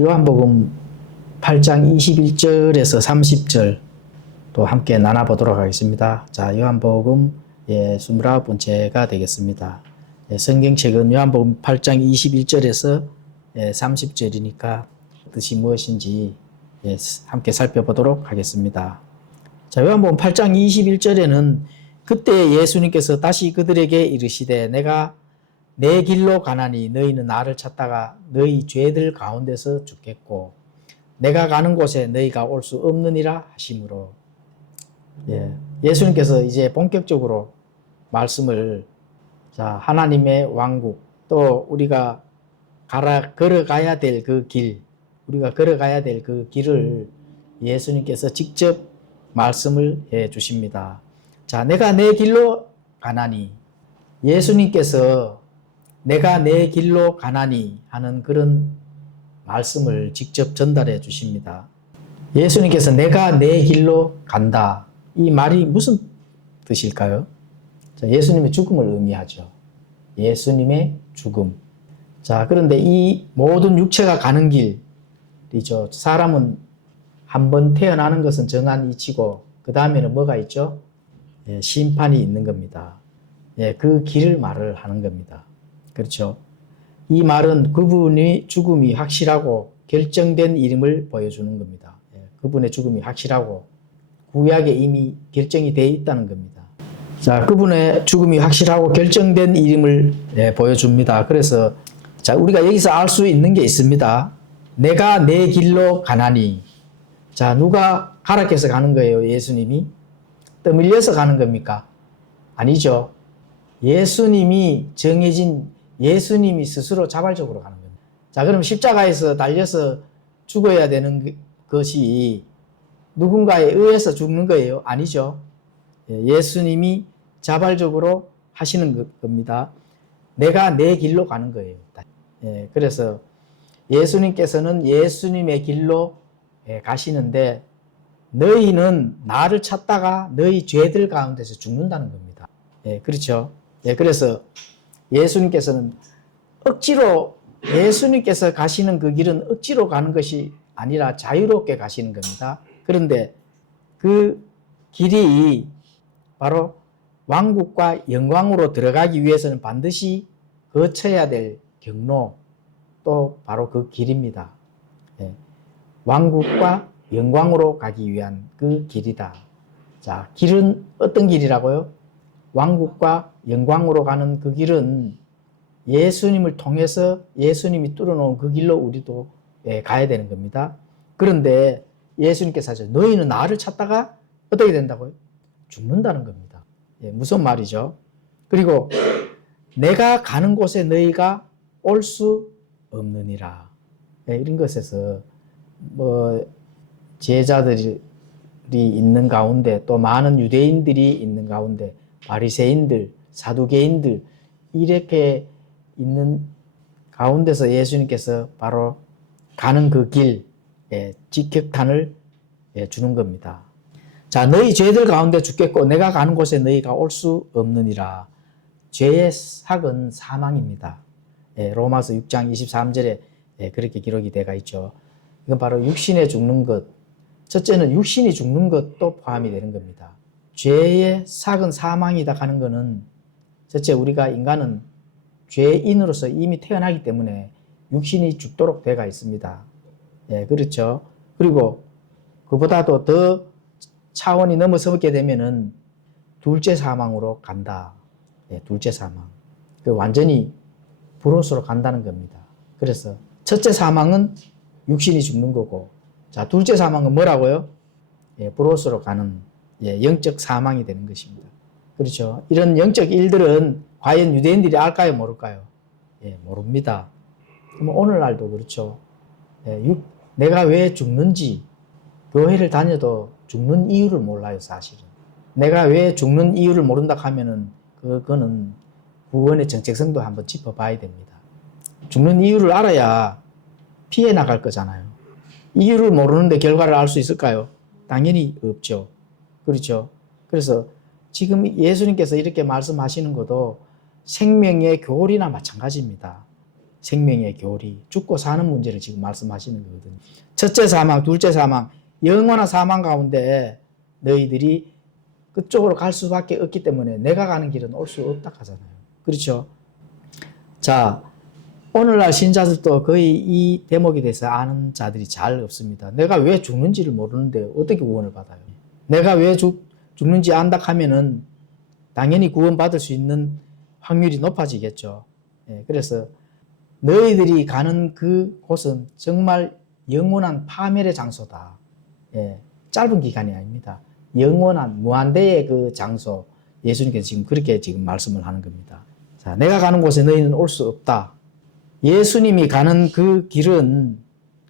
요한복음 8장 21절에서 30절 또 함께 나눠보도록 하겠습니다. 자, 요한복음 29번째가 되겠습니다. 성경책은 요한복음 8장 21절에서 30절이니까 뜻이 무엇인지 함께 살펴보도록 하겠습니다. 자, 요한복음 8장 21절에는 그때 예수님께서 다시 그들에게 이르시되 내가 내 길로 가나니 너희는 나를 찾다가 너희 죄들 가운데서 죽겠고 내가 가는 곳에 너희가 올 수 없느니라 하심으로 예수님께서 이제 본격적으로 말씀을 하나님의 왕국 또 우리가 걸어가야 될 그 길, 우리가 걸어가야 될 그 길을 예수님께서 직접 말씀을 해 주십니다. 자, 내가 내 길로 가나니 예수님께서 내가 내 길로 가나니 하는 그런 말씀을 직접 전달해 주십니다. 예수님께서 내가 내 길로 간다. 이 말이 무슨 뜻일까요? 자, 예수님의 죽음을 의미하죠. 예수님의 죽음. 자, 그런데 이 모든 육체가 가는 길이죠. 사람은 한번 태어나는 것은 정한 이치고 그 다음에는 뭐가 있죠? 심판이 있는 겁니다. 그 길을 말을 하는 겁니다. 그렇죠. 이 말은 그분의 죽음이 확실하고 결정된 일임을 보여주는 겁니다. 그분의 죽음이 확실하고 구약에 이미 결정이 되어 있다는 겁니다. 자, 그분의 죽음이 확실하고 결정된 일임을 보여줍니다. 그래서 자, 우리가 여기서 알 수 있는 게 있습니다. 내가 내 길로 가나니. 자, 누가 가락해서 가는 거예요? 예수님이? 떠밀려서 가는 겁니까? 아니죠. 예수님이 정해진 예수님이 스스로 자발적으로 가는 겁니다. 자, 그럼 십자가에서 달려서 죽어야 되는 것이 누군가에 의해서 죽는 거예요? 아니죠. 예수님이 자발적으로 하시는 겁니다. 내가 내 길로 가는 거예요. 그래서 예수님께서는 예수님의 길로 가시는데 너희는 나를 찾다가 너희 죄들 가운데서 죽는다는 겁니다. 그렇죠. 그래서 예수님께서는 억지로 예수님께서 가시는 그 길은 억지로 가는 것이 아니라 자유롭게 가시는 겁니다. 그런데 그 길이 바로 왕국과 영광으로 들어가기 위해서는 반드시 거쳐야 될 경로 또 바로 그 길입니다. 왕국과 영광으로 가기 위한 그 길이다. 자, 길은 어떤 길이라고요? 왕국과 영광으로 가는 그 길은 예수님을 통해서 예수님이 뚫어놓은 그 길로 우리도 가야 되는 겁니다. 그런데 예수님께서 하죠. 너희는 나를 찾다가 어떻게 된다고요? 죽는다는 겁니다. 무슨 말이죠? 그리고 내가 가는 곳에 너희가 올 수 없느니라. 이런 것에서 제자들이 있는 가운데 또 많은 유대인들이 있는 가운데 바리새인들, 사두개인들 이렇게 있는 가운데서 예수님께서 바로 가는 그 길, 직격탄을 주는 겁니다. 자, 너희 죄들 가운데 죽겠고 내가 가는 곳에 너희가 올 수 없느니라. 죄의 삭은 사망입니다. 로마서 6장 23절에 그렇게 기록이 되어 있죠. 이건 바로 육신에 죽는 것. 첫째는 육신이 죽는 것도 포함이 되는 겁니다. 죄의 삭은 사망이다 하는 것은 첫째 우리가 인간은 죄인으로서 이미 태어나기 때문에 육신이 죽도록 되어 있습니다. 그렇죠. 그리고 그보다도 더 차원이 넘어서게 되면은 둘째 사망으로 간다. 둘째 사망. 완전히 불옷으로 간다는 겁니다. 그래서 첫째 사망은 육신이 죽는 거고, 자, 둘째 사망은 뭐라고요? 불옷으로 가는 영적 사망이 되는 것입니다. 그렇죠. 이런 영적 일들은 과연 유대인들이 알까요? 모를까요? 모릅니다. 그럼 오늘날도 그렇죠. 내가 왜 죽는지 교회를 다녀도 죽는 이유를 몰라요, 사실은. 내가 왜 죽는 이유를 모른다 하면은 그거는 구원의 정체성도 한번 짚어봐야 됩니다. 죽는 이유를 알아야 피해 나갈 거잖아요. 이유를 모르는데 결과를 알 수 있을까요? 당연히 없죠. 그렇죠. 그래서 지금 예수님께서 이렇게 말씀하시는 것도 생명의 교훈이나 마찬가지입니다. 생명의 교리, 죽고 사는 문제를 지금 말씀하시는 거거든요. 첫째 사망, 둘째 사망, 영원한 사망 가운데 너희들이 그쪽으로 갈 수밖에 없기 때문에 내가 가는 길은 올 수 없다 하잖아요. 그렇죠? 자, 오늘날 신자들도 거의 이 대목에 대해서 아는 자들이 잘 없습니다. 내가 왜 죽는지를 모르는데 어떻게 구원을 받아요? 내가 왜 죽는지 안다 하면은 당연히 구원받을 수 있는 확률이 높아지겠죠. 그래서 너희들이 가는 그 곳은 정말 영원한 파멸의 장소다. 짧은 기간이 아닙니다. 영원한 무한대의 그 장소, 예수님께서 지금 그렇게 지금 말씀을 하는 겁니다. 자, 내가 가는 곳에 너희는 올 수 없다. 예수님이 가는 그 길은,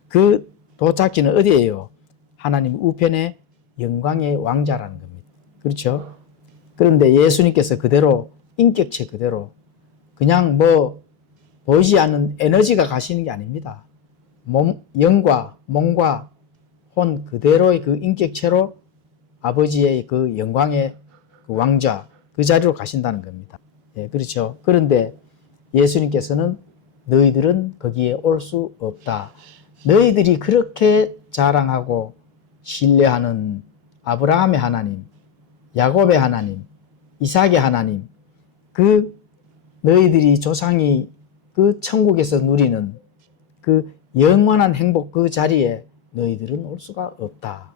그 도착지는 어디예요? 하나님 우편의 영광의 왕자라는 겁니다. 그렇죠? 그런데 예수님께서 그대로, 인격체 그대로, 그냥 보이지 않는 에너지가 가시는 게 아닙니다. 영과 몸과 혼 그대로의 그 인격체로 아버지의 그 영광의 그 왕자, 그 자리로 가신다는 겁니다. 그렇죠? 그런데 예수님께서는 너희들은 거기에 올 수 없다. 너희들이 그렇게 자랑하고 신뢰하는 아브라함의 하나님, 야곱의 하나님, 이삭의 하나님, 그 너희들이 조상이 그 천국에서 누리는 그 영원한 행복 그 자리에 너희들은 올 수가 없다.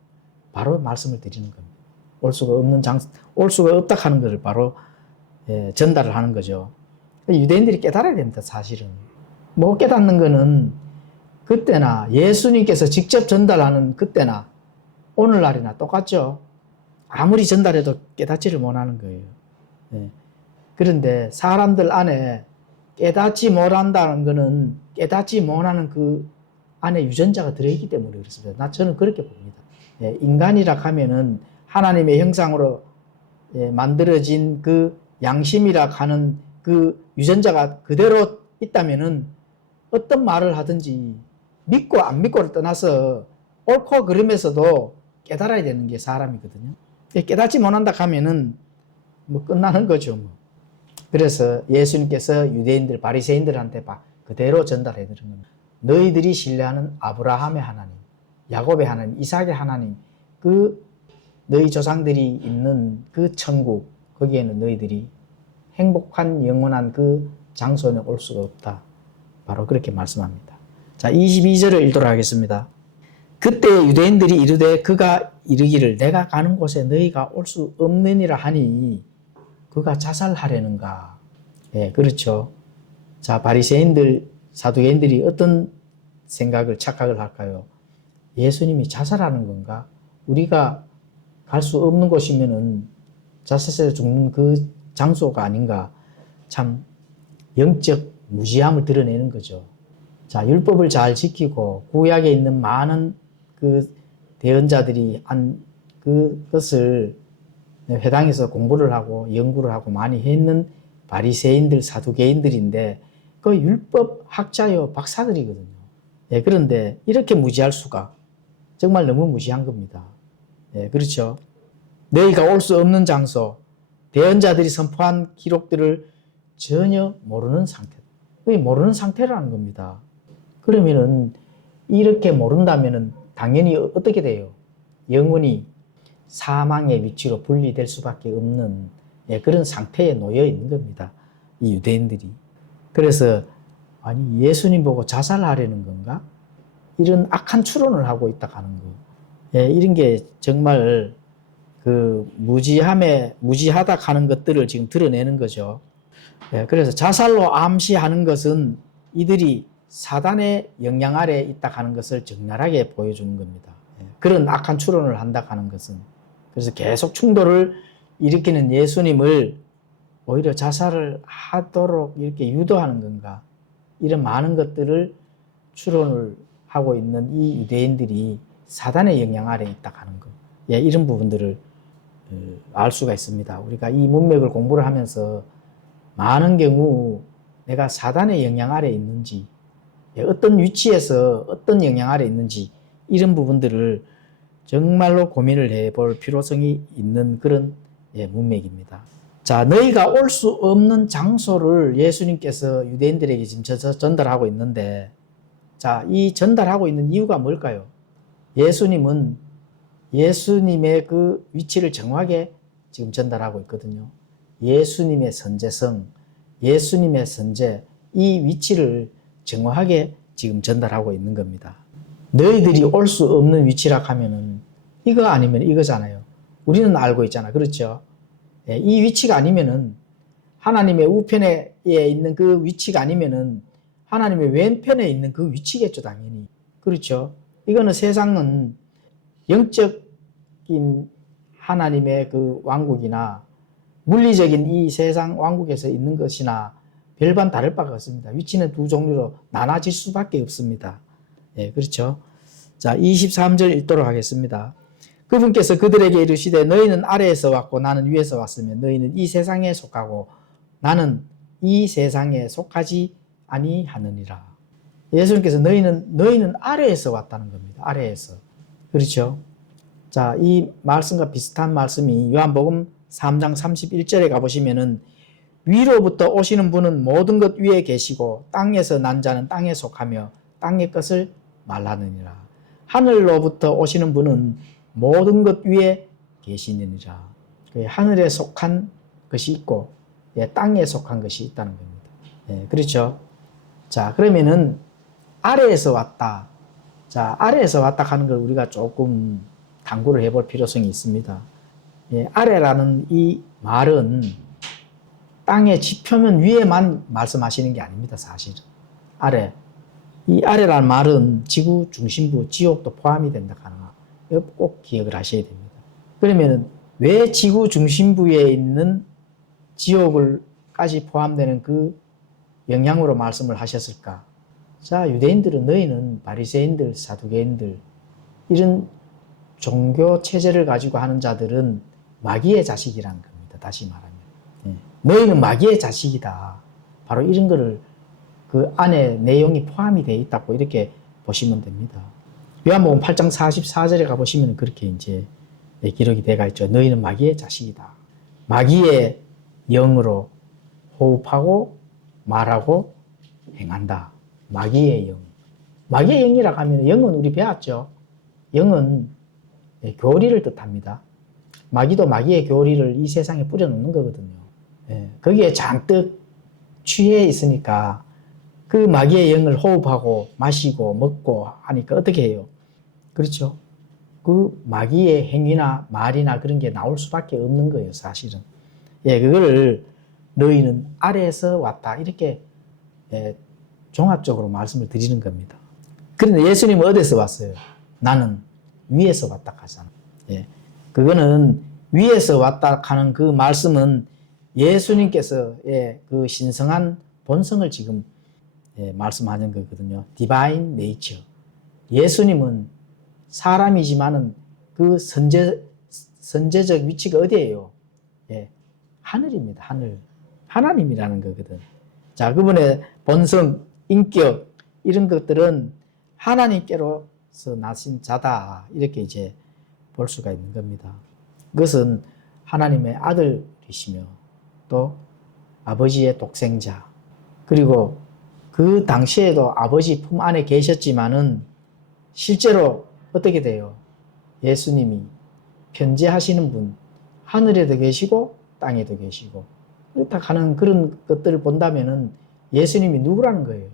바로 말씀을 드리는 겁니다. 올 수가 없다 하는 것을 바로 전달을 하는 거죠. 유대인들이 깨달아야 됩니다, 사실은. 못 깨닫는 거는 그때나 예수님께서 직접 전달하는 그때나 오늘날이나 똑같죠. 아무리 전달해도 깨닫지를 못하는 거예요. 그런데 사람들 안에 깨닫지 못한다는 거는 깨닫지 못하는 그 안에 유전자가 들어있기 때문에 그렇습니다. 저는 그렇게 봅니다. 인간이라 하면은 하나님의 형상으로 만들어진 그 양심이라 하는 그 유전자가 그대로 있다면은 어떤 말을 하든지 믿고 안 믿고를 떠나서 옳고 그름에서도 깨달아야 되는 게 사람이거든요. 깨닫지 못한다 하면은 끝나는 거죠. 그래서 예수님께서 유대인들, 바리새인들한테 그대로 전달해 드린 겁니다. 너희들이 신뢰하는 아브라함의 하나님, 야곱의 하나님, 이삭의 하나님, 그 너희 조상들이 있는 그 천국, 거기에는 너희들이 행복한 영원한 그 장소에 올 수가 없다. 바로 그렇게 말씀합니다. 자, 22절을 읽도록 하겠습니다. 그때 유대인들이 이르되 그가 이르기를 내가 가는 곳에 너희가 올 수 없느니라 하니 그가 자살하려는가? 그렇죠. 자, 바리새인들, 사두개인들이 어떤 착각을 할까요? 예수님이 자살하는 건가? 우리가 갈 수 없는 곳이면은 자살해서 죽는 그 장소가 아닌가? 참 영적 무지함을 드러내는 거죠. 자, 율법을 잘 지키고 구약에 있는 많은 그 대언자들이 한 그것을 회당에서 공부를 하고 연구를 하고 많이 했는 바리새인들, 사두개인들인데 그 율법 학자요 박사들이거든요. 그런데 이렇게 무지할 수가 정말 너무 무지한 겁니다. 그렇죠. 너희가 올 수 없는 장소, 대언자들이 선포한 기록들을 전혀 모르는 상태. 그게 모르는 상태라는 겁니다. 그러면은 이렇게 모른다면은 당연히 어떻게 돼요? 영원히 사망의 위치로 분리될 수밖에 없는 그런 상태에 놓여 있는 겁니다. 이 유대인들이. 그래서 아니 예수님 보고 자살하려는 건가? 이런 악한 추론을 하고 있다 하는 거. 이런 게 정말 그 무지하다 하는 것들을 지금 드러내는 거죠. 그래서 자살로 암시하는 것은 이들이 사단의 영향 아래에 있다 하는 것을 적나라하게 보여주는 겁니다. 그런 악한 추론을 한다 하는 것은. 그래서 계속 충돌을 일으키는 예수님을 오히려 자살을 하도록 이렇게 유도하는 건가? 이런 많은 것들을 추론을 하고 있는 이 유대인들이 사단의 영향 아래에 있다 하는 것. 이런 부분들을 알 수가 있습니다. 우리가 이 문맥을 공부를 하면서 많은 경우 내가 사단의 영향 아래에 있는지, 어떤 위치에서 어떤 영향 아래에 있는지 이런 부분들을 정말로 고민을 해볼 필요성이 있는 그런 문맥입니다. 자, 너희가 올 수 없는 장소를 예수님께서 유대인들에게 지금 전달하고 있는데, 자, 이 전달하고 있는 이유가 뭘까요? 예수님은 예수님의 그 위치를 정확하게 지금 전달하고 있거든요. 예수님의 선제성, 예수님의 선제, 이 위치를 정확하게 지금 전달하고 있는 겁니다. 너희들이 올 수 없는 위치라 하면은 이거 아니면 이거잖아요. 우리는 알고 있잖아. 그렇죠? 이 위치가 아니면은 하나님의 우편에 있는 그 위치가 아니면은 하나님의 왼편에 있는 그 위치겠죠, 당연히. 그렇죠? 이거는 세상은 영적인 하나님의 그 왕국이나 물리적인 이 세상 왕국에서 있는 것이나 별반 다를 바가 없습니다. 위치는 두 종류로 나눠질 수밖에 없습니다. 예, 그렇죠? 자, 23절 읽도록 하겠습니다. 그분께서 그들에게 이르시되 너희는 아래에서 왔고 나는 위에서 왔으면 너희는 이 세상에 속하고 나는 이 세상에 속하지 아니하느니라. 예수님께서 너희는 아래에서 왔다는 겁니다. 아래에서. 그렇죠? 자, 이 말씀과 비슷한 말씀이 요한복음 3장 31절에 가보시면은 위로부터 오시는 분은 모든 것 위에 계시고 땅에서 난 자는 땅에 속하며 땅의 것을 말하느니라. 하늘로부터 오시는 분은 모든 것 위에 계시느니라. 하늘에 속한 것이 있고 땅에 속한 것이 있다는 겁니다. 그렇죠? 자, 그러면은 아래에서 왔다. 자, 아래에서 왔다 하는 걸 우리가 조금 탐구를 해볼 필요성이 있습니다. 아래라는 이 말은 땅의 지표면 위에만 말씀하시는 게 아닙니다, 사실은. 아래. 이 아래라는 말은 지구 중심부, 지옥도 포함이 된다 하는 거. 이거 꼭 기억을 하셔야 됩니다. 그러면 왜 지구 중심부에 있는 지옥을까지 포함되는 그 영향으로 말씀을 하셨을까? 자, 유대인들은 너희는 바리새인들, 사두개인들 이런 종교 체제를 가지고 하는 자들은 마귀의 자식이라는 겁니다. 다시 말하면. 너희는 마귀의 자식이다. 바로 이런 거를 그 안에 내용이 포함이 되어 있다고 이렇게 보시면 됩니다. 요한복음 8장 44절에 가보시면 그렇게 이제 기록이 되어 있죠. 너희는 마귀의 자식이다. 마귀의 영으로 호흡하고 말하고 행한다. 마귀의 영. 마귀의 영이라고 하면 영은 우리 배웠죠. 영은 교리를 뜻합니다. 마귀도 마귀의 교리를 이 세상에 뿌려놓는 거거든요. 거기에 잔뜩 취해 있으니까 그 마귀의 영을 호흡하고 마시고 먹고 하니까 어떻게 해요? 그렇죠? 그 마귀의 행위나 말이나 그런 게 나올 수밖에 없는 거예요, 사실은. 그거를 너희는 아래에서 왔다. 이렇게 종합적으로 말씀을 드리는 겁니다. 그런데 예수님은 어디서 왔어요? 나는 위에서 왔다 하잖아. 그거는 위에서 왔다 하는 그 말씀은 예수님께서 그 신성한 본성을 지금 말씀하는 거거든요. Divine Nature. 예수님은 사람이지만은 그 선제적 위치가 어디예요? 하늘입니다. 하늘. 하나님이라는 거거든. 자, 그분의 본성, 인격 이런 것들은 하나님께로서 나신 자다. 이렇게 이제 볼 수가 있는 겁니다. 그것은 하나님의 아들이시며 또 아버지의 독생자, 그리고 그 당시에도 아버지 품 안에 계셨지만은 실제로 어떻게 돼요? 예수님이 편재하시는 분, 하늘에도 계시고 땅에도 계시고 그렇다 하는 그런 것들을 본다면은 예수님이 누구라는 거예요?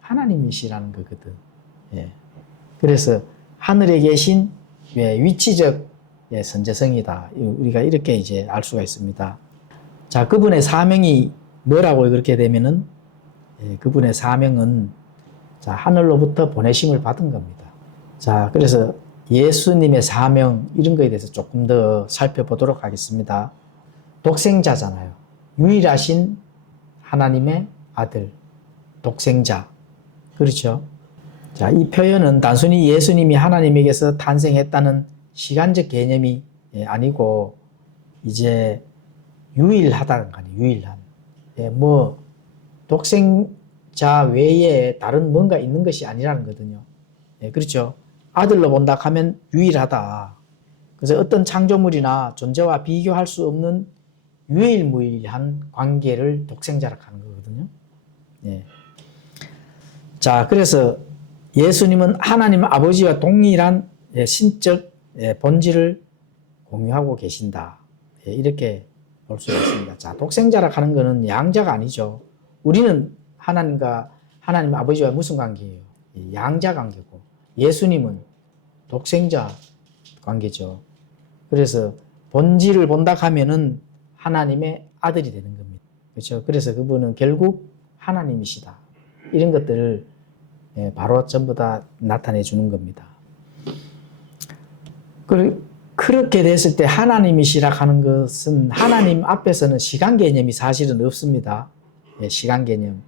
하나님이시라는 거거든. 그래서 하늘에 계신 위치적 선재성이다. 우리가 이렇게 이제 알 수가 있습니다. 자, 그분의 사명이 뭐라고 그렇게 되면은 그분의 사명은 자, 하늘로부터 보내심을 받은 겁니다. 자, 그래서 예수님의 사명 이런 거에 대해서 조금 더 살펴보도록 하겠습니다. 독생자잖아요. 유일하신 하나님의 아들, 독생자. 그렇죠? 자, 이 표현은 단순히 예수님이 하나님에게서 탄생했다는 시간적 개념이 아니고 이제 유일하다는 거 아니에요. 유일한. 뭐 독생자 외에 다른 뭔가 있는 것이 아니라는 거거든요. 그렇죠? 아들로 본다 하면 유일하다. 그래서 어떤 창조물이나 존재와 비교할 수 없는 유일무이한 관계를 독생자라 하는 거거든요. 예. 자, 그래서 예수님은 하나님 아버지와 동일한 신적 본질을 공유하고 계신다. 이렇게 볼 수가 있습니다. 자, 독생자라 하는 것은 양자가 아니죠. 우리는 하나님 아버지와 무슨 관계예요? 양자 관계고, 예수님은 독생자 관계죠. 그래서 본질을 본다 하면은 하나님의 아들이 되는 겁니다. 그렇죠? 그래서 그분은 결국 하나님이시다. 이런 것들을 바로 전부 다 나타내 주는 겁니다. 그렇게 됐을 때 하나님이시라 하는 것은 하나님 앞에서는 시간 개념이 사실은 없습니다. 시간 개념.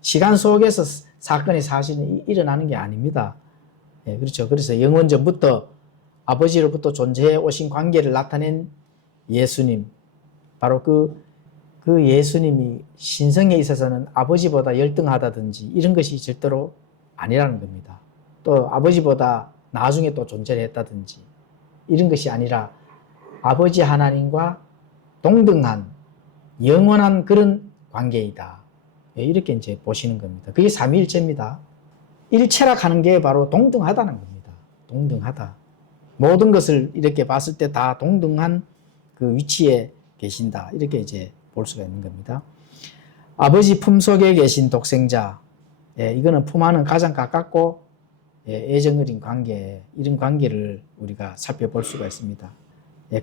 시간 속에서 사건이 사실은 일어나는 게 아닙니다. 그렇죠. 그래서 영원전부터 아버지로부터 존재해 오신 관계를 나타낸 예수님. 바로 그 예수님이 신성에 있어서는 아버지보다 열등하다든지 이런 것이 절대로 아니라는 겁니다. 또 아버지보다 나중에 또 존재를 했다든지 이런 것이 아니라 아버지 하나님과 동등한 영원한 그런 관계이다. 이렇게 이제 보시는 겁니다. 그게 삼위일체입니다. 일체라 하는 게 바로 동등하다는 겁니다. 동등하다. 모든 것을 이렇게 봤을 때 다 동등한 그 위치에 계신다. 이렇게 이제 볼 수가 있는 겁니다. 아버지 품속에 계신 독생자. 이거는 품 안은 가장 가깝고 애정어린 관계, 이런 관계를 우리가 살펴볼 수가 있습니다.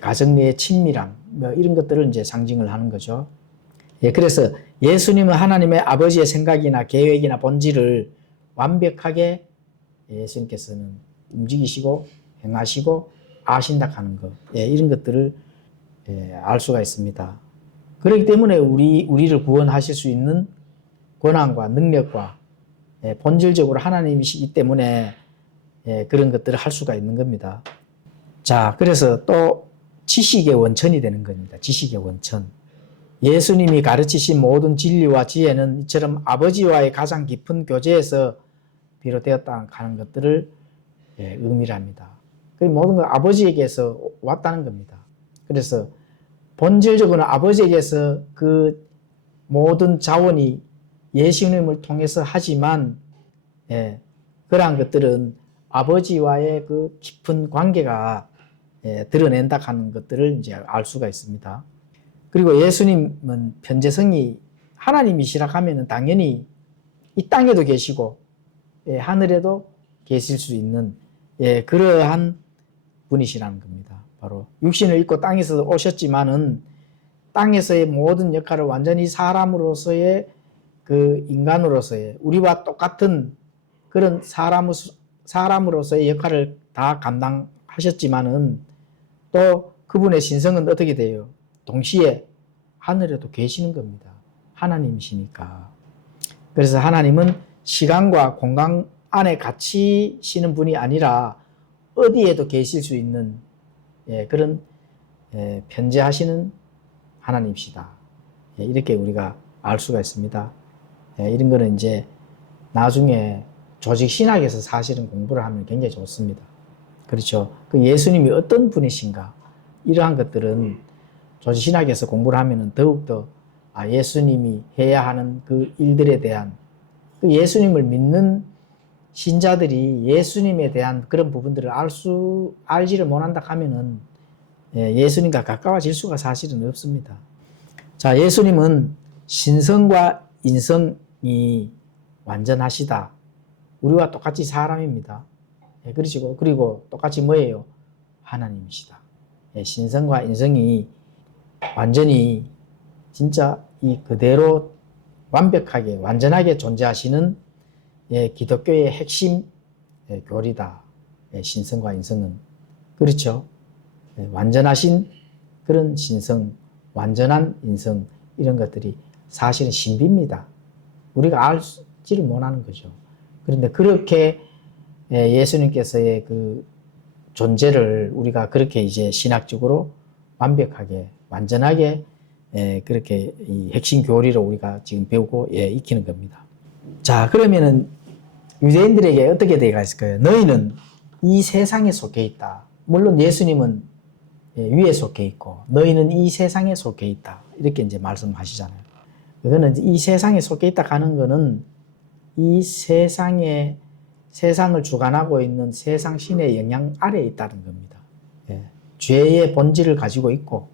가정 내의 친밀함, 이런 것들을 이제 상징을 하는 거죠. 그래서 예수님은 하나님의 아버지의 생각이나 계획이나 본질을 완벽하게 예수님께서는 움직이시고 행하시고 아신다 하는 것, 이런 것들을 알 수가 있습니다. 그렇기 때문에 우리를 구원하실 수 있는 권한과 능력과 본질적으로 하나님이시기 때문에 그런 것들을 할 수가 있는 겁니다. 자, 그래서 또 지식의 원천이 되는 겁니다. 지식의 원천. 예수님이 가르치신 모든 진리와 지혜는 이처럼 아버지와의 가장 깊은 교제에서 비롯되었다 하는 것들을 의미를 합니다. 그 모든 건 아버지에게서 왔다는 겁니다. 그래서 본질적으로는 아버지에게서 그 모든 자원이 예수님을 통해서 하지만 그러한 것들은 아버지와의 그 깊은 관계가 드러낸다 하는 것들을 이제 알 수가 있습니다. 그리고 예수님은 편재성이 하나님이시라 하면은 당연히 이 땅에도 계시고 하늘에도 계실 수 있는 그러한 분이시라는 겁니다. 바로 육신을 입고 땅에서 오셨지만은 땅에서의 모든 역할을 완전히 사람으로서의 그 인간으로서의 우리와 똑같은 그런 사람으로서의 역할을 다 감당하셨지만은 또 그분의 신성은 어떻게 돼요? 동시에 하늘에도 계시는 겁니다. 하나님이시니까. 그래서 하나님은 시간과 공간 안에 갇히시는 분이 아니라 어디에도 계실 수 있는 그런 편재하시는 하나님이시다. 이렇게 우리가 알 수가 있습니다. 이런 거는 이제 나중에 조직 신학에서 사실은 공부를 하면 굉장히 좋습니다. 그렇죠. 그 예수님이 어떤 분이신가 이러한 것들은 조직 신학에서 공부를 하면 더욱더 예수님이 해야 하는 그 일들에 대한 그 예수님을 믿는 신자들이 예수님에 대한 그런 부분들을 알지를 못한다 하면은 예수님과 가까워질 수가 사실은 없습니다. 자, 예수님은 신성과 인성이 완전하시다. 우리와 똑같이 사람입니다. 그리고 똑같이 뭐예요? 하나님이시다. 신성과 인성이 완전히 진짜 이 그대로 완벽하게 완전하게 존재하시는 기독교의 핵심 교리다. 신성과 인성은. 그렇죠. 완전하신 그런 신성, 완전한 인성 이런 것들이 사실은 신비입니다. 우리가 알지를 못하는 거죠. 그런데 그렇게 예수님께서의 그 존재를 우리가 그렇게 이제 신학적으로 완벽하게 완전하게 그렇게 이 핵심 교리로 우리가 지금 배우고 익히는 겁니다. 자, 그러면은 유대인들에게 어떻게 되어 있을까요? 너희는 이 세상에 속해 있다. 물론 예수님은 위에 속해 있고 너희는 이 세상에 속해 있다. 이렇게 이제 말씀하시잖아요. 그거는 이 세상에 속해 있다 하는 거는 이 세상을 주관하고 있는 세상 신의 영향 아래에 있다는 겁니다. 예. 죄의 본질을 가지고 있고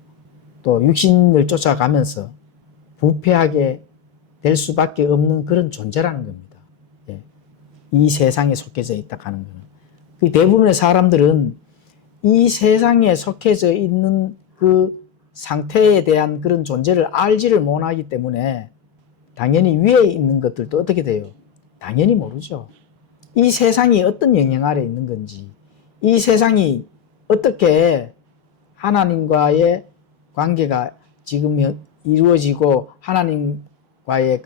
또 육신을 쫓아가면서 부패하게 될 수밖에 없는 그런 존재라는 겁니다. 예. 이 세상에 속해져 있다 하는 거는. 그 대부분의 사람들은 이 세상에 속해져 있는 그 상태에 대한 그런 존재를 알지를 못하기 때문에 당연히 위에 있는 것들도 어떻게 돼요? 당연히 모르죠. 이 세상이 어떤 영향 아래 있는 건지, 이 세상이 어떻게 하나님과의 관계가 지금 이루어지고 하나님과의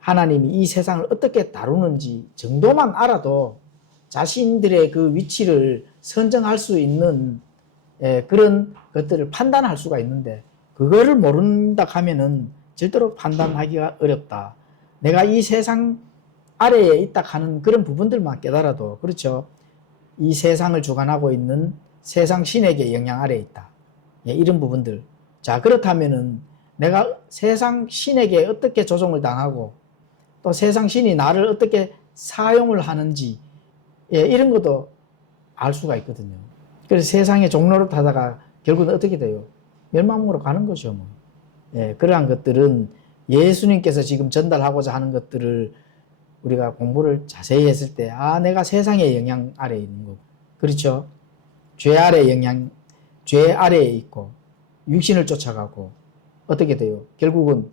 하나님이 이 세상을 어떻게 다루는지 정도만 알아도 자신들의 그 위치를 선정할 수 있는 그런 것들을 판단할 수가 있는데 그거를 모른다 하면은 절대로 판단하기가 어렵다. 내가 이 세상 아래에 있다 하는 그런 부분들만 깨달아도 그렇죠. 이 세상을 주관하고 있는 세상 신에게 영향 아래에 있다. 이런 부분들. 자, 그렇다면은 내가 세상 신에게 어떻게 조종을 당하고 또 세상 신이 나를 어떻게 사용을 하는지 이런 것도 알 수가 있거든요. 그래서 세상의 종로를 타다가 결국은 어떻게 돼요? 멸망으로 가는 거죠. 뭐. 그러한 것들은 예수님께서 지금 전달하고자 하는 것들을 우리가 공부를 자세히 했을 때, 내가 세상의 영향 아래에 있는 거고. 그렇죠? 죄 아래에 있고, 육신을 쫓아가고, 어떻게 돼요? 결국은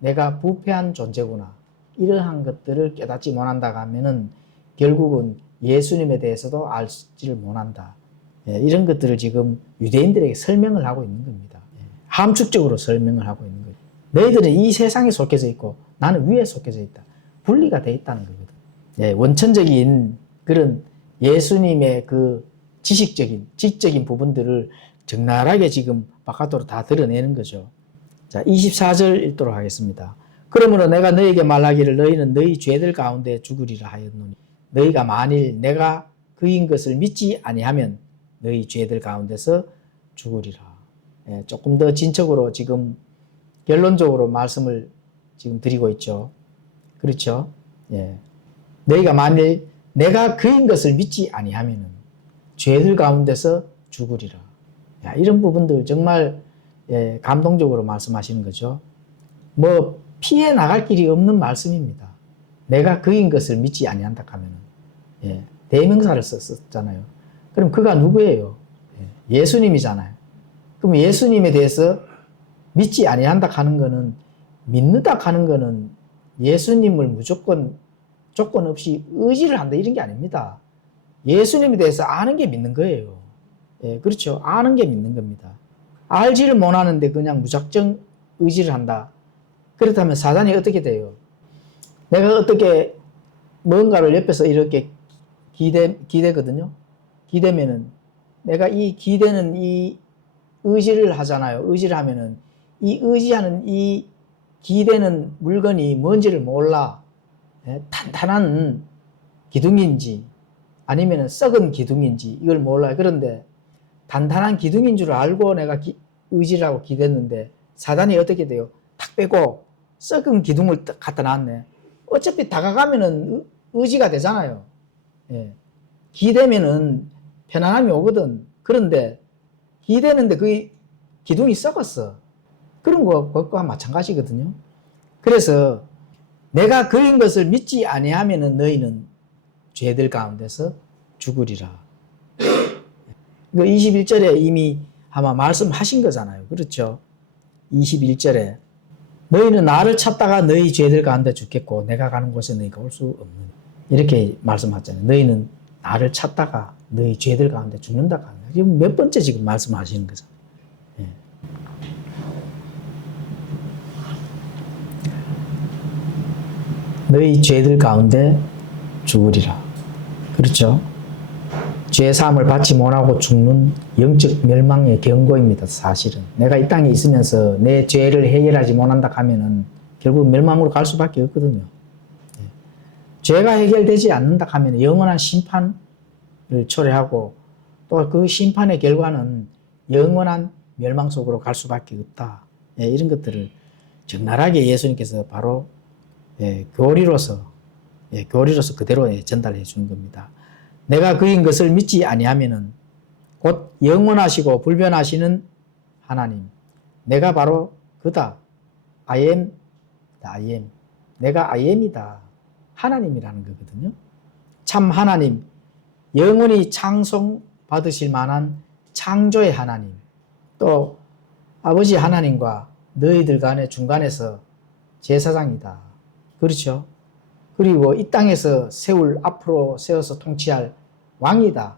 내가 부패한 존재구나. 이러한 것들을 깨닫지 못한다 하면은 결국은 예수님에 대해서도 알지를 못한다. 이런 것들을 지금 유대인들에게 설명을 하고 있는 겁니다. 함축적으로 설명을 하고 있는 거예요. 너희들은 이 세상에 속해져 있고 나는 위에 속해져 있다. 분리가 되어 있다는 거거든. 원천적인 그런 예수님의 그 지적인 부분들을 적나라하게 지금 바깥으로 다 드러내는 거죠. 자, 24절 읽도록 하겠습니다. 그러므로 내가 너희에게 말하기를 너희는 너희 죄들 가운데 죽으리라 하였노니 너희가 만일 내가 그인 것을 믿지 아니하면 너희 죄들 가운데서 죽으리라. 조금 더 진척으로 지금 결론적으로 말씀을 지금 드리고 있죠. 그렇죠? 너희가 만일 내가 그인 것을 믿지 아니하면 죄들 가운데서 죽으리라. 이런 부분들 정말 감동적으로 말씀하시는 거죠. 뭐 피해 나갈 길이 없는 말씀입니다. 내가 그인 것을 믿지 아니한다 하면은 대명사를 썼잖아요. 그럼 그가 누구예요? 예수님이잖아요. 그럼 예수님에 대해서 믿지 아니한다 하는 거는 믿는다 하는 거는 예수님을 무조건 조건 없이 의지를 한다 이런 게 아닙니다. 예수님에 대해서 아는 게 믿는 거예요. 그렇죠. 아는 게 믿는 겁니다. 알지를 못하는데 그냥 무작정 의지를 한다. 그렇다면 사단이 어떻게 돼요? 내가 어떻게 뭔가를 옆에서 이렇게 기대거든요. 기대면은 내가 이 기대는 이 의지를 하잖아요. 의지를 하면은 이 의지하는 이 기대는 물건이 뭔지를 몰라. 탄탄한 기둥인지 아니면 썩은 기둥인지 이걸 몰라요. 그런데 단단한 기둥인 줄 알고 내가 의지를 하고 기댔는데 사단이 어떻게 돼요? 탁 빼고 썩은 기둥을 갖다 놨네. 어차피 다가가면은 의지가 되잖아요. 기대면은 편안함이 오거든. 그런데 기대는데 그 기둥이 썩었어. 그런 것과 마찬가지거든요. 그래서 내가 그인 것을 믿지 아니하면은 너희는 죄들 가운데서 죽으리라. 21절에 이미 아마 말씀하신 거잖아요. 그렇죠? 21절에 너희는 나를 찾다가 너희 죄들 가운데 죽겠고 내가 가는 곳에 너희가 올 수 없는 이렇게 말씀하잖아요. 너희는 나를 찾다가 너희 죄들 가운데 죽는다. 지금 몇 번째 지금 말씀하시는 거잖아요. 너희 죄들 가운데 죽으리라. 그렇죠? 죄 사함을 받지 못하고 죽는 영적 멸망의 경고입니다. 사실은 내가 이 땅에 있으면서 내 죄를 해결하지 못한다 하면은 결국 멸망으로 갈 수밖에 없거든요. 죄가 해결되지 않는다 하면 영원한 심판을 초래하고 또 그 심판의 결과는 영원한 멸망 속으로 갈 수밖에 없다. 이런 것들을 적나라하게 예수님께서 바로 교리로서 그대로 전달해 주는 겁니다. 내가 그인 것을 믿지 아니하면은 곧 영원하시고 불변하시는 하나님, 내가 바로 그다. I am. 내가 I am이다. 하나님이라는 거거든요. 참 하나님, 영원히 찬송 받으실 만한 창조의 하나님, 또 아버지 하나님과 너희들 간의 중간에서 제사장이다. 그렇죠? 그리고 이 땅에서 앞으로 세워서 통치할 왕이다.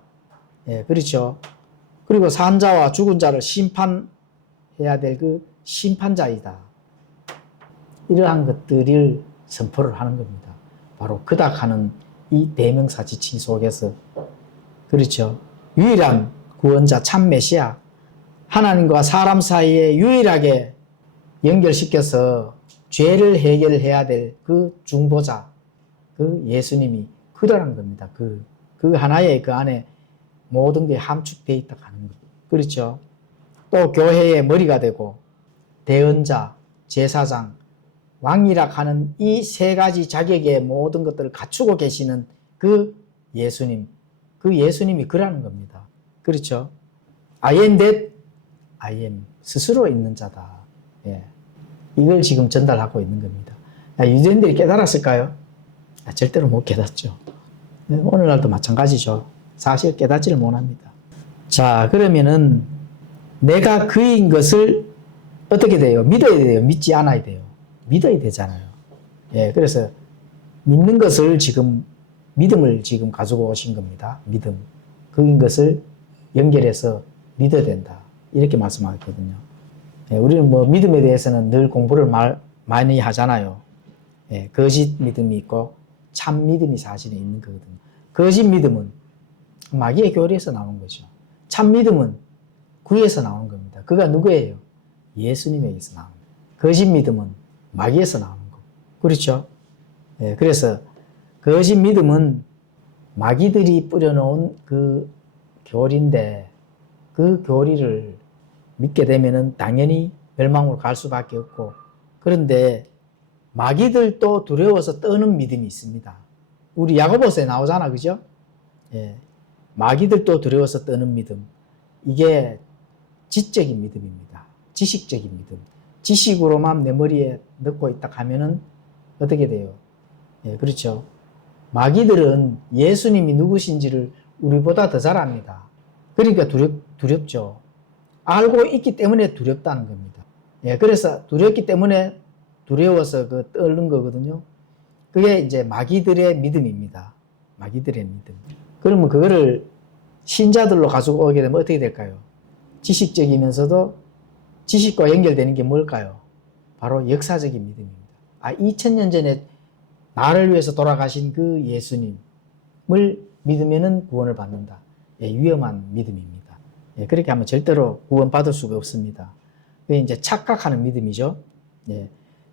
그렇죠? 그리고 산자와 죽은 자를 심판해야 될 그 심판자이다. 이러한 것들을 선포를 하는 겁니다. 바로 그닥하는 이 대명사 지칭 속에서, 그렇죠? 유일한 구원자 참 메시아, 하나님과 사람 사이에 유일하게 연결시켜서 죄를 해결해야 될 그 중보자, 그 예수님이 그러한 겁니다. 그 하나의 그 안에 모든 게 함축되어 있다 하는 것. 그렇죠? 또 교회의 머리가 되고 대언자, 제사장, 왕이라 하는 이 세 가지 자격의 모든 것들을 갖추고 계시는 그 예수님, 그 예수님이 그러는 겁니다. 그렇죠? I am that I am. 스스로 있는 자다. 이걸 지금 전달하고 있는 겁니다. 유대인들이 깨달았을까요? 절대로 못 깨닫죠. 오늘날도 마찬가지죠. 사실 깨닫지를 못합니다. 자, 그러면은 내가 그인 것을 어떻게 돼요? 믿어야 돼요? 믿지 않아야 돼요? 믿어야 되잖아요. 그래서 믿는 것을 믿음을 지금 가지고 오신 겁니다. 믿음. 그인 것을 연결해서 믿어야 된다. 이렇게 말씀하거든요. 우리는 믿음에 대해서는 늘 공부를 많이 하잖아요. 거짓 믿음이 있고 참 믿음이 사실은 있는 거거든요. 거짓 믿음은 마귀의 교리에서 나오는 거죠. 참 믿음은 구에서 나오는 겁니다. 그가 누구예요? 예수님에게서 나오는 거예요. 거짓 믿음은 마귀에서 나오는 거고. 그렇죠? 그래서 거짓 믿음은 마귀들이 뿌려놓은 그 교리인데, 그 교리를 믿게 되면은 당연히 멸망으로 갈 수밖에 없고, 그런데 마귀들도 두려워서 떠는 믿음이 있습니다. 우리 야고보서에 나오잖아, 그죠? 마귀들도 두려워서 떠는 믿음. 이게 지적인 믿음입니다. 지식적인 믿음. 지식으로만 내 머리에 넣고 있다 하면은 어떻게 돼요? 그렇죠. 마귀들은 예수님이 누구신지를 우리보다 더 잘 압니다. 그러니까 두렵죠. 알고 있기 때문에 두렵다는 겁니다. 그래서 두렵기 때문에 두려워서 떨는 거거든요. 그게 이제 마귀들의 믿음입니다. 마귀들의 믿음. 그러면 그거를 신자들로 가지고 오게 되면 어떻게 될까요? 지식적이면서도 지식과 연결되는 게 뭘까요? 바로 역사적인 믿음입니다. 2000년 전에 나를 위해서 돌아가신 그 예수님을 믿으면 구원을 받는다. 위험한 믿음입니다. 그렇게 하면 절대로 구원받을 수가 없습니다. 그게 이제 착각하는 믿음이죠.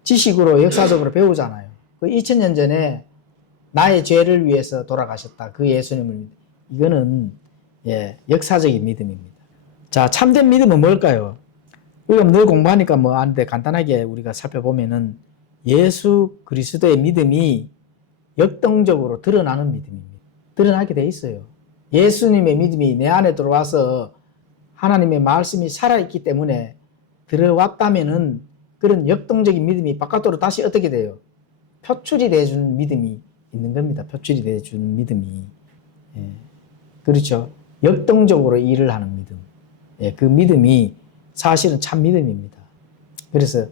지식으로 역사적으로 배우잖아요. 2000년 전에 나의 죄를 위해서 돌아가셨다. 그 예수님을 이거는 역사적인 믿음입니다. 자, 참된 믿음은 뭘까요? 우리가 늘 공부하니까 아는데 간단하게 우리가 살펴보면은 예수 그리스도의 믿음이 역동적으로 드러나는 믿음입니다. 드러나게 돼 있어요. 예수님의 믿음이 내 안에 들어와서 하나님의 말씀이 살아있기 때문에 들어왔다면은 그런 역동적인 믿음이 바깥으로 다시 어떻게 돼요? 표출이 돼주는 믿음이 있는 겁니다. 표출이 돼주는 믿음이. 그렇죠. 역동적으로 일을 하는 믿음. 그 믿음이 사실은 참 믿음입니다. 그래서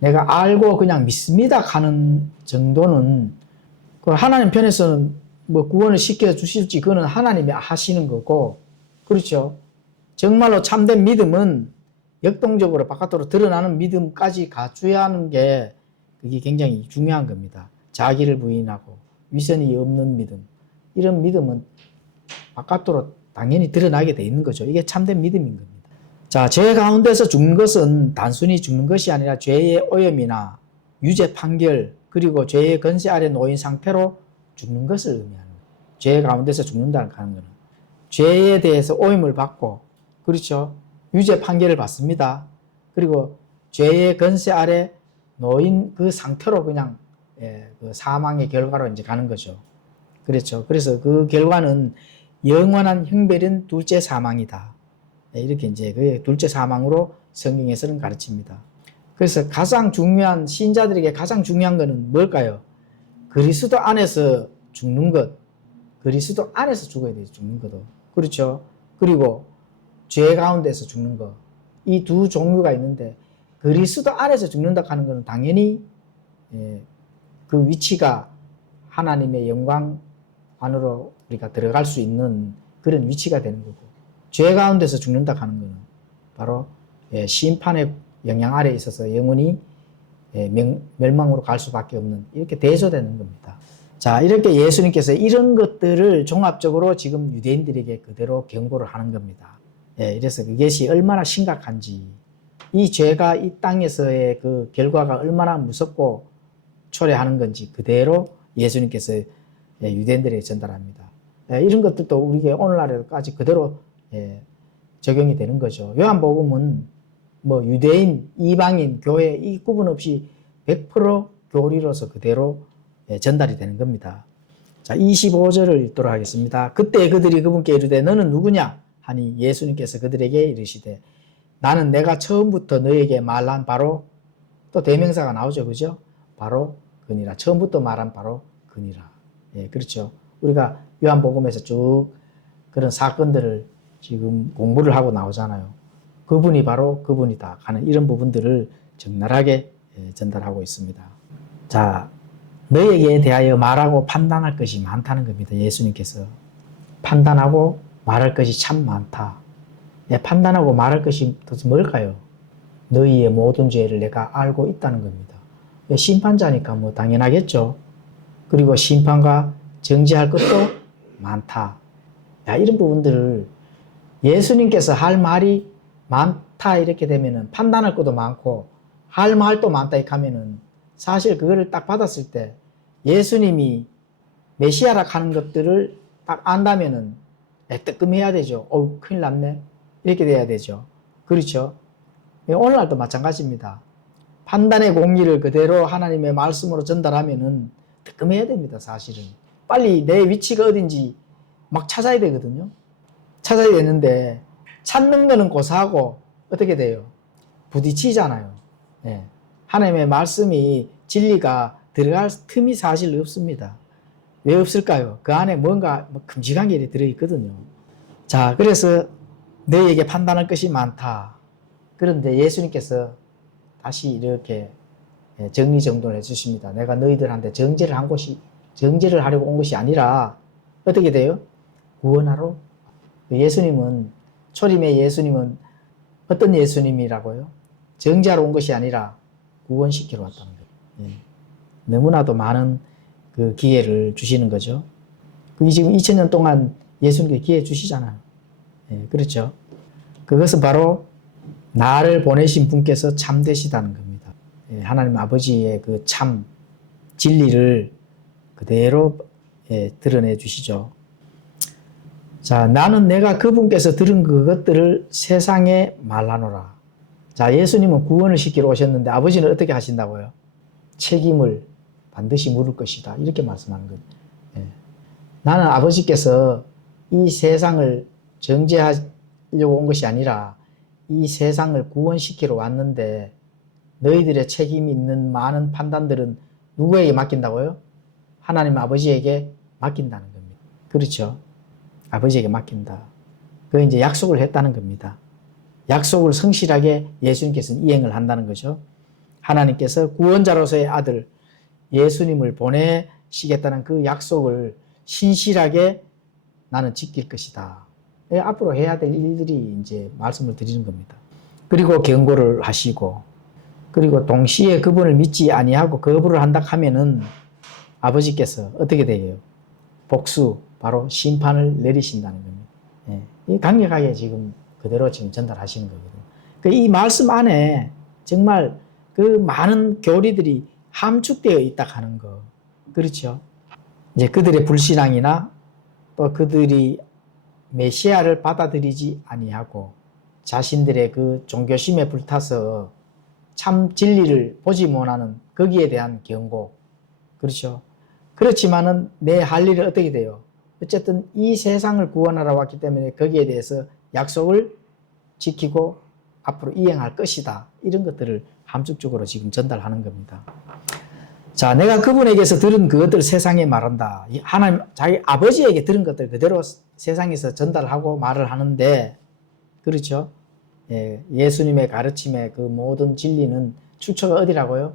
내가 알고 그냥 믿습니다 하는 정도는 하나님 편에서는 구원을 시켜주실지 그거는 하나님이 하시는 거고, 그렇죠. 정말로 참된 믿음은 역동적으로 바깥으로 드러나는 믿음까지 갖춰야 하는 게 그게 굉장히 중요한 겁니다. 자기를 부인하고 위선이 없는 믿음, 이런 믿음은 바깥으로 당연히 드러나게 돼 있는 거죠. 이게 참된 믿음인 겁니다. 자, 죄 가운데서 죽는 것은 단순히 죽는 것이 아니라 죄의 오염이나 유죄 판결, 그리고 죄의 권세 아래 놓인 상태로 죽는 것을 의미하는 거예요. 죄 가운데서 죽는다는 거는 죄에 대해서 오염을 받고, 그렇죠. 유죄 판결을 받습니다. 그리고 죄의 권세 아래 놓인 그 상태로 그냥 그 사망의 결과로 이제 가는 거죠. 그렇죠. 그래서 그 결과는 영원한 형벌인 둘째 사망이다. 이렇게 이제 그 둘째 사망으로 성경에서는 가르칩니다. 그래서 가장 중요한 신자들에게 가장 중요한 것은 뭘까요? 그리스도 안에서 죽는 것. 그리스도 안에서 죽어야 돼요. 죽는 것도. 그렇죠. 그리고 죄 가운데서 죽는 것. 이 두 종류가 있는데 그리스도 안에서 죽는다 하는 것은 당연히 그 위치가 하나님의 영광 안으로 우리가 들어갈 수 있는 그런 위치가 되는 거고, 죄 가운데서 죽는다 하는 것은 바로 심판의 영향 아래에 있어서 영원히 멸망으로 갈 수밖에 없는, 이렇게 대조되는 겁니다. 자, 이렇게 예수님께서 이런 것들을 종합적으로 지금 유대인들에게 그대로 경고를 하는 겁니다. 그래서 그것이 얼마나 심각한지, 이 죄가 이 땅에서의 그 결과가 얼마나 무섭고 초래하는 건지 그대로 예수님께서 유대인들에게 전달합니다. 이런 것들도 우리에게 오늘날에까지 그대로 적용이 되는 거죠. 요한복음은 뭐 유대인, 이방인, 교회 이 구분 없이 100% 교리로서 그대로 전달이 되는 겁니다. 자, 25절을 읽도록 하겠습니다. 그때 그들이 그분께 이르되 너는 누구냐 하니 예수님께서 그들에게 이르시되 나는 내가 처음부터 너에게 말한 바로, 또 대명사가 나오죠. 그죠? 바로 그니라. 처음부터 말한 바로 그니라. 그렇죠. 우리가 요한복음에서 쭉 그런 사건들을 지금 공부를 하고 나오잖아요. 그분이 바로 그분이다 하는 이런 부분들을 적나라하게 전달하고 있습니다. 자, 너에게 대하여 말하고 판단할 것이 많다는 겁니다. 예수님께서 판단하고 말할 것이 참 많다. 판단하고 말할 것이 도대체 뭘까요? 너희의 모든 죄를 내가 알고 있다는 겁니다. 심판자니까 뭐 당연하겠죠. 그리고 심판과 정죄할 것도 많다. 이런 부분들을 예수님께서 할 말이 많다 이렇게 되면은 판단할 것도 많고 할 말도 많다 이렇게 하면은 사실 그거를 딱 받았을 때 예수님이 메시아라 하는 것들을 딱 안다면은 뜨끔해야 되죠. 큰일 났네. 이렇게 돼야 되죠. 그렇죠. 오늘날도 마찬가지입니다. 판단의 공의를 그대로 하나님의 말씀으로 전달하면은 뜨끔해야 됩니다. 사실은. 빨리 내 위치가 어딘지 막 찾아야 되거든요. 찾아야 되는데 찾는 거는 고사하고 어떻게 돼요? 부딪히잖아요. 하나님의 말씀이 진리가 들어갈 틈이 사실 없습니다. 왜 없을까요? 그 안에 뭔가 큼직한 게 들어있거든요. 자, 그래서 너에게 판단할 것이 많다. 그런데 예수님께서 다시 이렇게 정리정돈을 해주십니다. 내가 너희들한테 정죄를 하려고 온 것이 아니라 어떻게 돼요? 구원하러. 예수님은, 초림의 예수님은 어떤 예수님이라고요? 정죄하러 온 것이 아니라 구원시키러 왔다는 거예요. 너무나도 많은 그 기회를 주시는 거죠. 지금 2000년 동안 예수님께 기회 주시잖아요. 그렇죠. 그것은 바로 나를 보내신 분께서 참되시다는 겁니다. 하나님 아버지의 그 참 진리를 그대로 드러내 주시죠. 자, 나는 내가 그분께서 들은 그것들을 세상에 말하노라. 자, 예수님은 구원을 시키러 오셨는데 아버지는 어떻게 하신다고요? 책임을 반드시 물을 것이다. 이렇게 말씀하는 거예요. 나는 아버지께서 이 세상을 정죄하려고 온 것이 아니라 이 세상을 구원시키러 왔는데 너희들의 책임 있는 많은 판단들은 누구에게 맡긴다고요? 하나님 아버지에게 맡긴다는 겁니다. 그렇죠? 아버지에게 맡긴다. 그 이제 약속을 했다는 겁니다. 약속을 성실하게 예수님께서는 이행을 한다는 거죠. 하나님께서 구원자로서의 아들 예수님을 보내시겠다는 그 약속을 신실하게 나는 지킬 것이다. 앞으로 해야 될 일들이 이제 말씀을 드리는 겁니다. 그리고 경고를 하시고, 그리고 동시에 그분을 믿지 아니하고 거부를 한다 하면은 아버지께서 어떻게 돼요? 복수, 바로 심판을 내리신다는 겁니다. 이 강력하게 지금 그대로 지금 전달하시는 거거든요. 이 말씀 안에 정말 그 많은 교리들이 함축되어 있다 하는 거. 그렇죠? 이제 그들의 불신앙이나 또 그들이 메시아를 받아들이지 아니하고 자신들의 그 종교심에 불타서 참 진리를 보지 못하는 거기에 대한 경고. 그렇죠. 그렇지만은 내 할 일은 어떻게 돼요? 어쨌든 이 세상을 구원하러 왔기 때문에 거기에 대해서 약속을 지키고 앞으로 이행할 것이다. 이런 것들을 함축적으로 지금 전달하는 겁니다. 자, 내가 그분에게서 들은 그것들을 세상에 말한다. 하나님, 자기 아버지에게 들은 것들 그대로 세상에서 전달하고 말을 하는데, 그렇죠? 예수님의 가르침의 그 모든 진리는 출처가 어디라고요?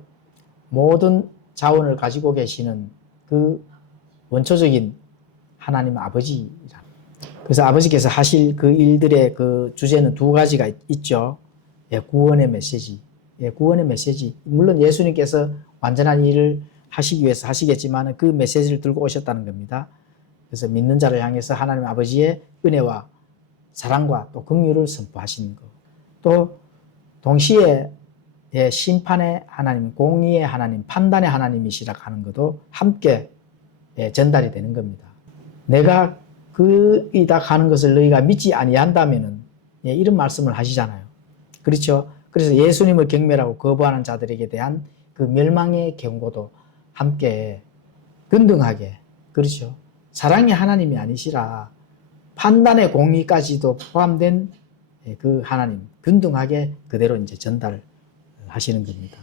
모든 자원을 가지고 계시는 그 원초적인 하나님 아버지라. 그래서 아버지께서 하실 그 일들의 그 주제는 두 가지가 있죠. 구원의 메시지. 구원의 메시지. 물론 예수님께서 완전한 일을 하시기 위해서 하시겠지만 그 메시지를 들고 오셨다는 겁니다. 그래서 믿는 자를 향해서 하나님 아버지의 은혜와 사랑과 또 긍휼을 선포하시는 것. 또 동시에 심판의 하나님, 공의의 하나님, 판단의 하나님이시라 하는 것도 함께 전달이 되는 겁니다. 내가 그이다 하는 것을 너희가 믿지 아니한다면은 이런 말씀을 하시잖아요. 그렇죠? 그래서 예수님을 경멸하고 거부하는 자들에게 대한 그 멸망의 경고도 함께 균등하게, 그렇죠? 사랑의 하나님이 아니시라 판단의 공의까지도 포함된 그 하나님, 균등하게 그대로 이제 전달하시는 겁니다.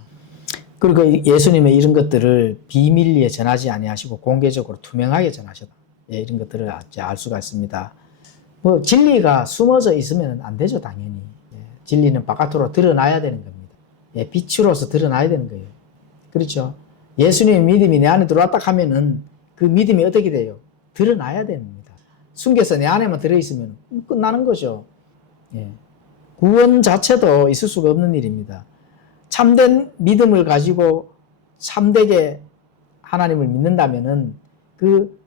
그리고 예수님의 이런 것들을 비밀리에 전하지 아니하시고 공개적으로 투명하게 전하셨다. 이런 것들을 알 수가 있습니다. 뭐 진리가 숨어져 있으면 안 되죠, 당연히. 진리는 바깥으로 드러나야 되는 겁니다. 빛으로서 드러나야 되는 거예요. 그렇죠? 예수님의 믿음이 내 안에 들어왔다 하면은 그 믿음이 어떻게 돼요? 드러나야 됩니다. 숨겨서 내 안에만 들어있으면 끝나는 거죠. 구원 자체도 있을 수가 없는 일입니다. 참된 믿음을 가지고 참되게 하나님을 믿는다면은 그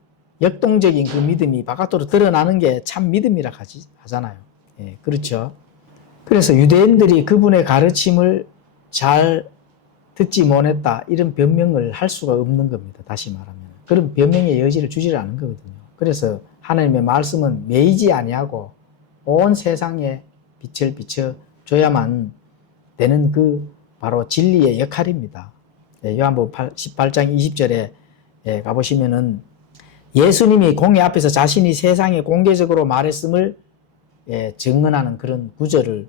역동적인 그 믿음이 바깥으로 드러나는 게 참 믿음이라 하잖아요. 그렇죠. 그래서 유대인들이 그분의 가르침을 잘 듣지 못했다, 이런 변명을 할 수가 없는 겁니다. 다시 말하면 그런 변명의 여지를 주지 않은 거거든요. 그래서 하나님의 말씀은 매이지 아니하고 온 세상에 빛을 비춰줘야만 되는 그 바로 진리의 역할입니다. 요한복음 18장 20절에 가보시면은 예수님이 공회 앞에서 자신이 세상에 공개적으로 말했음을 증언하는 그런 구절을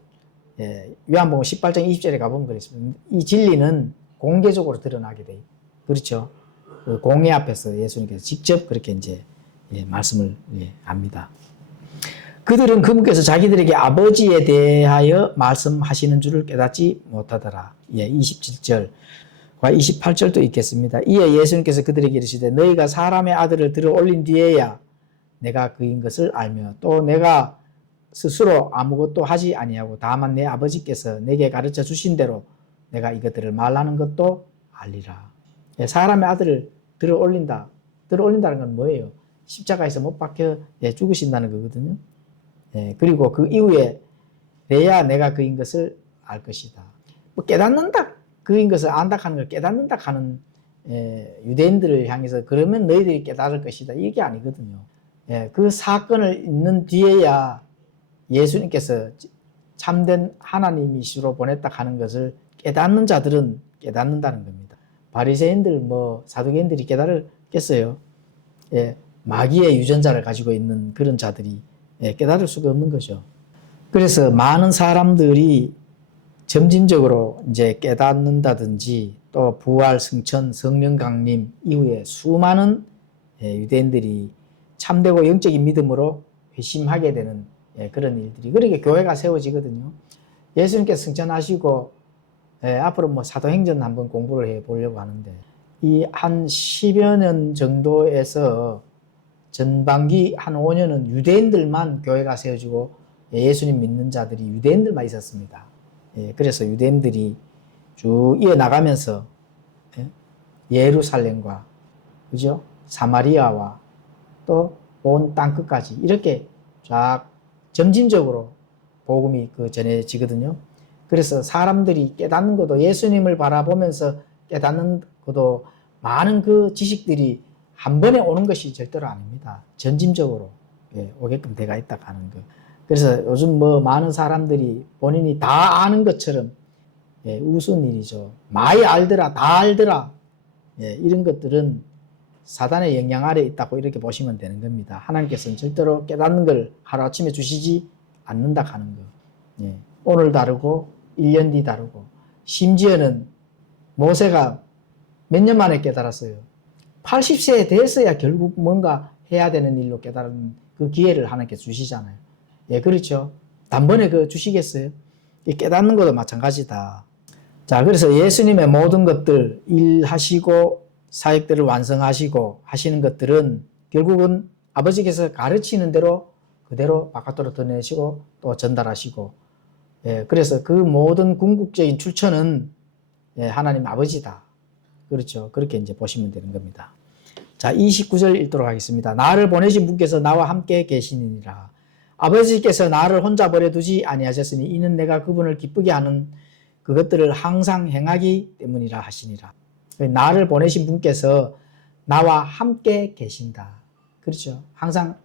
요한복음 18장 20절에 가보면 그랬습니다. 이 진리는 공개적으로 드러나게 돼요. 그렇죠? 그 공회 앞에서 예수님께서 직접 그렇게 이제 말씀을 합니다. 그들은 그분께서 자기들에게 아버지에 대하여 말씀하시는 줄을 깨닫지 못하더라. 27절과 28절도 있겠습니다. 이에 예수님께서 그들에게 이르시되 너희가 사람의 아들을 들어 올린 뒤에야 내가 그인 것을 알며 또 내가 스스로 아무것도 하지 아니하고 다만 내 아버지께서 내게 가르쳐 주신 대로 내가 이것들을 말하는 것도 알리라. 사람의 아들을 들어 올린다. 들어 올린다는 건 뭐예요? 십자가에서 못 박혀 죽으신다는 거거든요. 그리고 그 이후에 내야 내가 그인 것을 알 것이다. 뭐 깨닫는다. 그인 것을 안다 하는 걸 깨닫는다 하는 유대인들을 향해서 그러면 너희들이 깨달을 것이다. 이게 아니거든요. 그 사건을 있는 뒤에야 예수님께서 참된 하나님이시로 보냈다 하는 것을 깨닫는 자들은 깨닫는다는 겁니다. 바리새인들 사두개인들이 깨달겠어요? 마귀의 유전자를 가지고 있는 그런 자들이 깨달을 수가 없는 거죠. 그래서 많은 사람들이 점진적으로 이제 깨닫는다든지 또 부활, 승천, 성령 강림 이후에 수많은 유대인들이 참되고 영적인 믿음으로 회심하게 되는 그런 일들이, 그렇게 교회가 세워지거든요. 예수님께서 승천하시고 앞으로 사도행전 한번 공부를 해 보려고 하는데 이 한 10여 년 정도에서 전반기 한 5년은 유대인들만 교회가 세워지고 예수님 믿는 자들이 유대인들만 있었습니다. 그래서 유대인들이 쭉 이어나가면서 예루살렘과 그죠? 사마리아와 또 온 땅끝까지 이렇게 쫙 점진적으로 복음이 전해지거든요. 그래서 사람들이 깨닫는 것도 예수님을 바라보면서 깨닫는 것도 많은 그 지식들이 한 번에 오는 것이 절대로 아닙니다. 점진적으로 오게끔 돼가 있다 하는 거. 그래서 요즘 많은 사람들이 본인이 다 아는 것처럼 예, 우스운 일이죠. 많이 알더라, 다 알더라. 예, 이런 것들은 사단의 영향 아래 있다고 이렇게 보시면 되는 겁니다. 하나님께서는 절대로 깨닫는 걸 하루아침에 주시지 않는다 하는 거. 예, 오늘 다르고 1년 뒤 다르고, 심지어는 모세가 몇 년 만에 깨달았어요. 80세에 됐어야 결국 뭔가 해야 되는 일로 깨달은 그 기회를 하나님께 주시잖아요. 예, 그렇죠. 단번에 그 주시겠어요? 깨닫는 것도 마찬가지다. 자, 그래서 예수님의 모든 것들, 일하시고 사역들을 완성하시고 하시는 것들은 결국은 아버지께서 가르치는 대로 그대로 바깥으로 드러내시고 또 전달하시고, 예, 그래서 그 모든 궁극적인 출처는 예, 하나님 아버지다. 그렇죠. 그렇게 이제 보시면 되는 겁니다. 자, 29절 읽도록 하겠습니다. 나를 보내신 분께서 나와 함께 계시니라. 아버지께서 나를 혼자 버려두지 아니하셨으니 이는 내가 그분을 기쁘게 하는 그것들을 항상 행하기 때문이라 하시니라. 나를 보내신 분께서 나와 함께 계신다. 그렇죠. 항상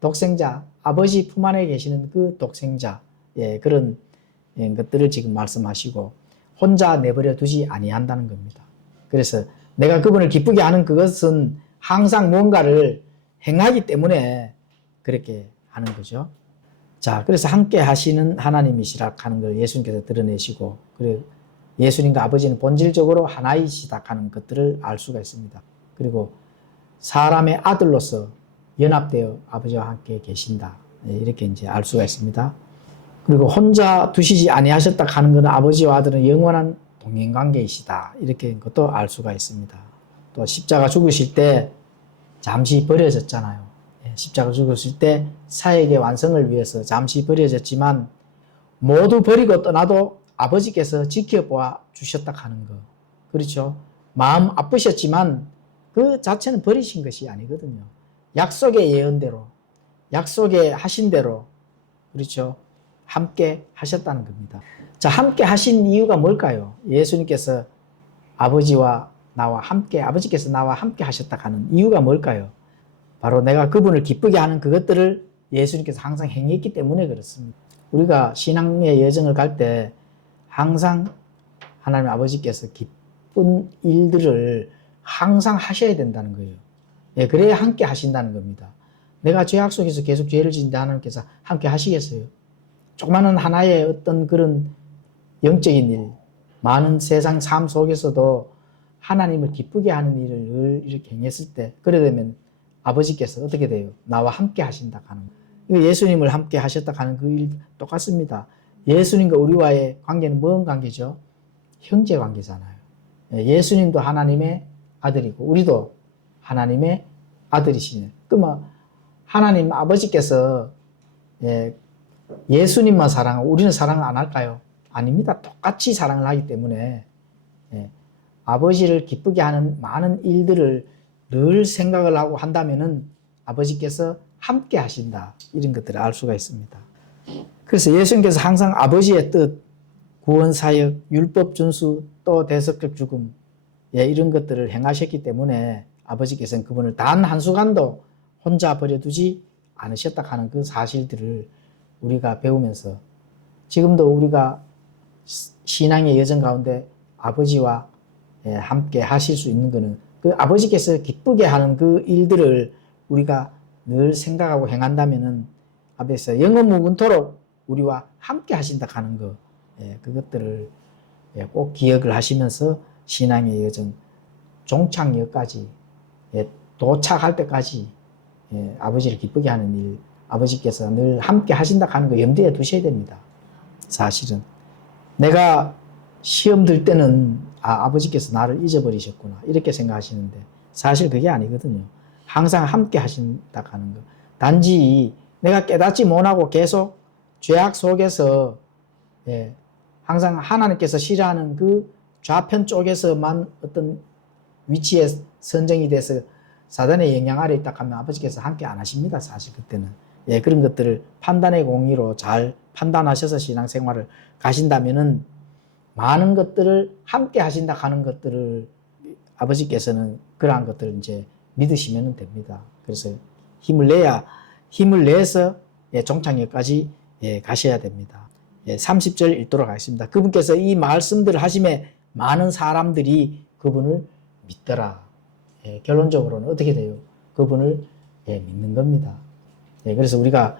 독생자, 아버지 품 안에 계시는 그 독생자, 예, 그런 것들을 지금 말씀하시고 혼자 내버려 두지 아니한다는 겁니다. 그래서 내가 그분을 기쁘게 하는 그것은 항상 뭔가를 행하기 때문에 그렇게 하는 거죠. 자, 그래서 함께 하시는 하나님이시라 하는 걸 예수님께서 드러내시고, 그리고 예수님과 아버지는 본질적으로 하나이시다 하는 것들을 알 수가 있습니다. 그리고 사람의 아들로서 연합되어 아버지와 함께 계신다. 이렇게 이제 알 수가 있습니다. 그리고 혼자 두시지 아니하셨다 하는 것은 아버지와 아들은 영원한 동행관계이시다. 이렇게 것도 알 수가 있습니다. 또 십자가 죽으실 때 잠시 버려졌잖아요. 십자가 죽으실 때 사역의 완성을 위해서 잠시 버려졌지만 모두 버리고 떠나도 아버지께서 지켜보아 주셨다 하는 거. 그렇죠. 마음 아프셨지만 그 자체는 버리신 것이 아니거든요. 약속의 예언대로, 약속의 하신 대로, 그렇죠. 함께 하셨다는 겁니다. 자, 함께 하신 이유가 뭘까요? 예수님께서 아버지와 나와 함께, 아버지께서 나와 함께 하셨다 하는 이유가 뭘까요? 바로 내가 그분을 기쁘게 하는 그것들을 예수님께서 항상 행했기 때문에 그렇습니다. 우리가 신앙의 여정을 갈 때 항상 하나님 아버지께서 기쁜 일들을 항상 하셔야 된다는 거예요. 예, 그래야 함께 하신다는 겁니다. 내가 죄악 속에서 계속 죄를 짓는데 하나님께서 함께 하시겠어요? 조그마한 하나의 어떤 그런 영적인 일, 많은 세상 삶 속에서도 하나님을 기쁘게 하는 일을 늘 이렇게 행했을 때, 그래 되면 아버지께서 어떻게 돼요? 나와 함께 하신다 하는 거. 예수님을 함께 하셨다 하는 그 일 똑같습니다. 예수님과 우리와의 관계는 뭔 관계죠? 형제 관계잖아요. 예수님도 하나님의 아들이고 우리도 하나님의 아들이시네. 그러면 하나님 아버지께서 예수님만 사랑하고 우리는 사랑을 안 할까요? 아닙니다. 똑같이 사랑을 하기 때문에 아버지를 기쁘게 하는 많은 일들을 늘 생각을 하고 한다면은 아버지께서 함께 하신다. 이런 것들을 알 수가 있습니다. 그래서 예수님께서 항상 아버지의 뜻, 구원 사역, 율법 준수, 또 대속적 죽음, 이런 것들을 행하셨기 때문에 아버지께서는 그분을 단 한순간도 혼자 버려두지 않으셨다 하는 그 사실들을 우리가 배우면서 지금도 우리가 신앙의 여정 가운데 아버지와 함께 하실 수 있는 것은 그 아버지께서 기쁘게 하는 그 일들을 우리가 늘 생각하고 행한다면은 앞에서 영원무궁토록 우리와 함께 하신다 하는 것, 그것들을 꼭 기억을 하시면서 신앙의 여정 종착역까지 도착할 때까지 아버지를 기쁘게 하는 일, 아버지께서 늘 함께 하신다 하는 거 염두에 두셔야 됩니다. 사실은 내가 시험 들 때는 아버지께서 나를 잊어버리셨구나 이렇게 생각하시는데 사실 그게 아니거든요. 항상 함께 하신다 하는 거. 단지 내가 깨닫지 못하고 계속 죄악 속에서 항상 하나님께서 싫어하는 그 좌편 쪽에서만 어떤 위치에 선정이 돼서 사단의 영향 아래 있다 하면 아버지께서 함께 안 하십니다. 사실 그때는. 그런 것들을 판단의 공의로 잘 판단하셔서 신앙생활을 가신다면은 많은 것들을 함께 하신다 하는 것들을 아버지께서는 그러한 것들을 이제 믿으시면 됩니다. 그래서 힘을 내서 종착역까지 가셔야 됩니다. 30절 읽도록 하겠습니다. 그분께서 이 말씀들을 하심에 많은 사람들이 그분을 믿더라. 결론적으로는 어떻게 돼요? 그분을 믿는 겁니다. 그래서 우리가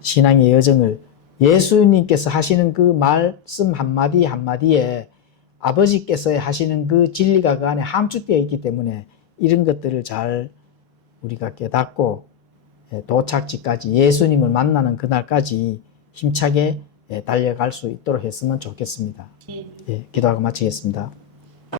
신앙의 여정을 예수님께서 하시는 그 말씀 한마디 한마디에 아버지께서 하시는 그 진리가 그 안에 함축되어 있기 때문에 이런 것들을 잘 우리가 깨닫고 도착지까지 예수님을 만나는 그날까지 힘차게 달려갈 수 있도록 했으면 좋겠습니다. 기도하고 마치겠습니다.